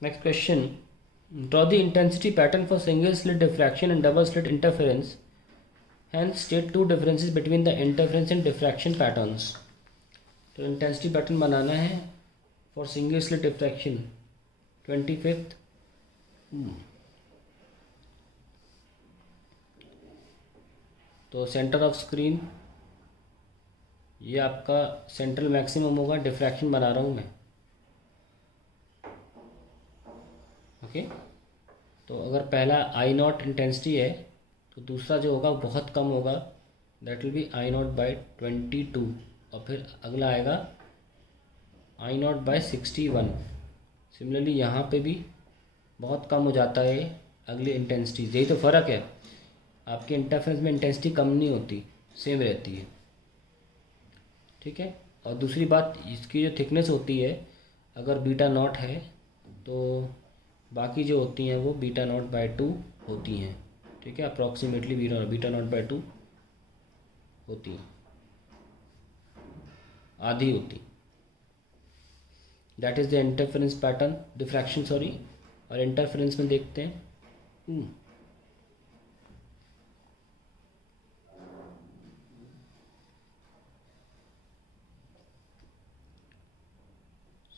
Next question. Draw the intensity pattern for single slit diffraction and double slit interference. Hence state two differences between the interference and diffraction patterns. तो intensity pattern बनाना है for single slit diffraction 25th। तो centre of screen ये आपका central maximum होगा, diffraction बना रहा हूँ मैं। ओके, तो अगर पहला आई नॉट इंटेंसिटी है तो दूसरा जो होगा बहुत कम होगा, that will be I not by 22, और फिर अगला आएगा आई नॉट बाई 61। सिमिलरली यहाँ पे भी बहुत कम हो जाता है अगली इंटेंसिटी। यही तो फ़र्क है, आपके इंटरफेरेंस में इंटेंसिटी कम नहीं होती, सेम रहती है। ठीक है, और दूसरी बात इसकी जो थिकनेस होती है, अगर बीटा नॉट है तो बाकी जो होती हैं वो बीटा नॉट बाय 2 होती हैं। ठीक है, अप्रॉक्सीमेटली बीटा नॉट बाय 2 होती हैं, आधी होती। That is the interference pattern, diffraction sorry. और इंटरफेरेंस में देखते हैं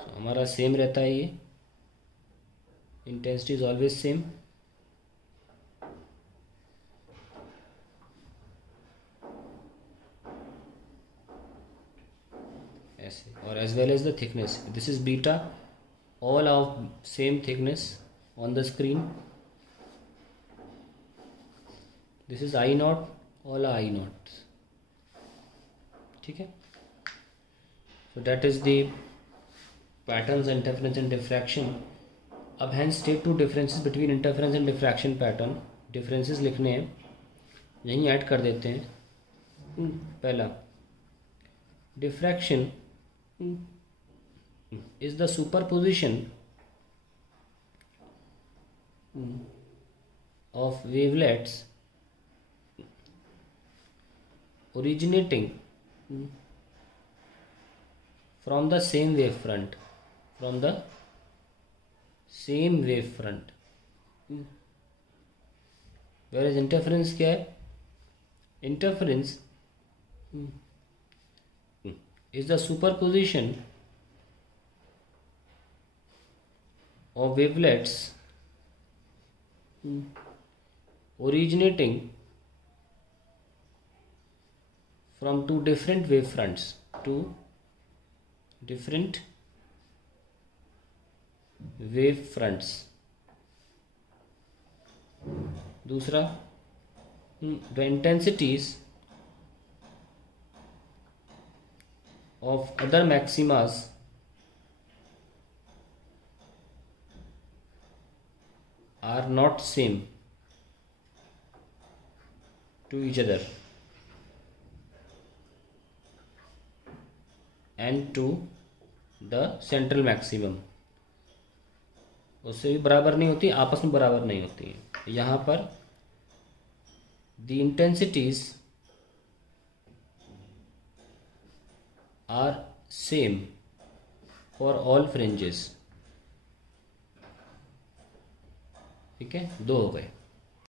हमारा सेम रहता है, ये इंटेंसिटी इज ऑलवेज सेम। ऐसे, और as well as the thickness, this is beta, all of same thickness on the screen. This is I not, all are I not. ठीक है, so that is the patterns, interference and diffraction. अब hence state two differences between interference and diffraction pattern. differences लिखने हैं, यहीं add कर देते हैं। पहला, diffraction is the superposition of wavelets originating from the same wavefront, from the same wavefront। whereas interference क्या है? interference is the superposition of wavelets originating from two different wavefronts, two different wave fronts। दूसरा, the intensities of other maximas are not same to each other and to the central maximum। उससे भी बराबर नहीं होती, आपस में बराबर नहीं होती है। यहाँ पर the intensities are same for all fringes। ठीक है, दो हो गए।